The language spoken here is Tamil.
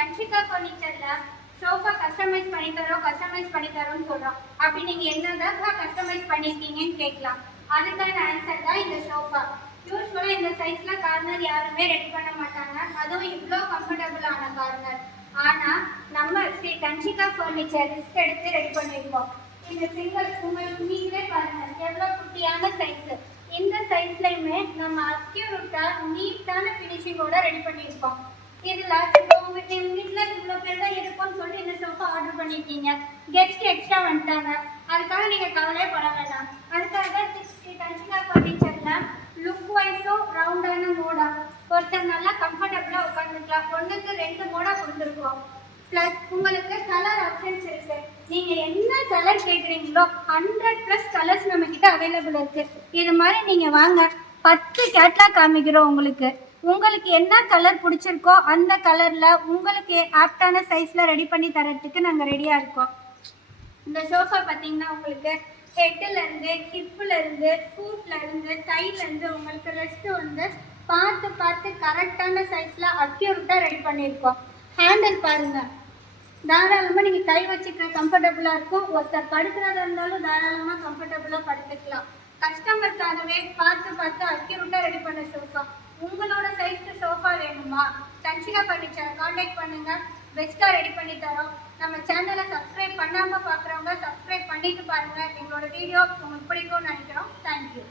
தன்ஷிகா ஃபர்னிச்சர்ல சோஃபா கஸ்டமைஸ் பண்ணி தரோம்னு சொல்றோம். அப்படி நீங்க என்னதான் கஸ்டமைஸ் பண்ணிருக்கீங்கன்னு கேட்கலாம். அதுக்கான ஆன்சர் தான் இந்த சோஃபா. யூஸ்வலா இந்த சைஸ்ல கார்னர் யாருமே ரெடி பண்ண மாட்டாங்க, அதுவும் இவ்வளோ கம்ஃபர்டபுளான கார்னர். ஆனா நம்ம ஸ்ரீ தன்ஷிகா ஃபர்னிச்சர் ரிஸ்க் எடுத்து ரெடி பண்ணியிருக்கோம். இந்த சிங்கிள் உங்களுக்கு நீங்களே பாருங்க எவ்வளோ குட்டியான சைஸ். இந்த சைஸ்லயுமே நம்ம அக்யூரேட்டா நீட்டான ஃபினிஷிங்கோட ரெடி பண்ணியிருக்கோம். இதுல உங்க வீட்டுல இவ்வளோ பேர் தான் இருக்கும்னு சொல்லி இந்த சோஃபா ஆர்டர் பண்ணிருக்கீங்க, கெஸ்ட் எக்ஸ்ட்ரா வந்துட்டாங்க, அதுக்காக நீங்க கவலையே பட வேண்டாம். அதுக்காக ஸ்ரீ தன்ஷிகா ஃபர்னிச்சர்ல லுக் வைஸும் ரவுண்டான மோடா ஒருத்தர் நல்லா கம்ஃபர்டபுளா உட்காந்துக்கலாம். 1க்கு 2 மோடா கொடுத்துருக்கோம். ப்ளஸ் உங்களுக்கு கலர் ஆப்ஷன்ஸ் இருக்கு. நீங்க என்ன கலர் கேட்குறீங்களோ 100+ கலர்ஸ் நம்ம கிட்ட அவைலபிள் இருக்கு. இது மாதிரி நீங்க வாங்க, 10 கேட்லாக் காமிக்கிறோம் உங்களுக்கு. உங்களுக்கு என்ன கலர் பிடிச்சிருக்கோ அந்த கலர்ல உங்களுக்கு ஆப்டான சைஸ்ல ரெடி பண்ணி தரத்துக்கு நாங்க ரெடியா இருக்கோம். இந்த சோஃபா பார்த்தீங்கன்னா உங்களுக்கு ஹெட்ல இருந்து ஹிப்ல இருந்து ஃபூட்ல இருந்து தைல இருந்து உங்களுக்கு ரெஸ்ட் வந்து பார்த்து கரெக்டான சைஸ்ல அக்யூரேட்டா ரெடி பண்ணியிருக்கோம். ஹேண்டில் பாருங்க, தாராளமாக நீங்கள் கை வச்சுக்கிற கம்ஃபர்டபுளாக இருக்கும். ஒருத்தர் படுக்கிறதா இருந்தாலும் தாராளமாக கம்ஃபர்டபுளாக படுத்துக்கலாம். கஸ்டமருக்காகவே பார்த்து அக்யூரேட்டாக ரெடி பண்ண சோஃபா. உங்களோட சைஸ்க்கு சோஃபா வேணுமா? தன்ஷிகா ஃபர்னிச்சரை கான்டாக்ட் பண்ணுங்கள், பெஸ்ட்டாக ரெடி பண்ணி தரோம். நம்ம சேனலை சப்ஸ்கிரைப் பண்ணாமல் பார்க்குறவங்க சப்ஸ்கிரைப் பண்ணிட்டு பாருங்கள். எங்களோட வீடியோ உங்களுக்கு பிடிக்கும்னு நினைக்கிறோம். தேங்க்யூ.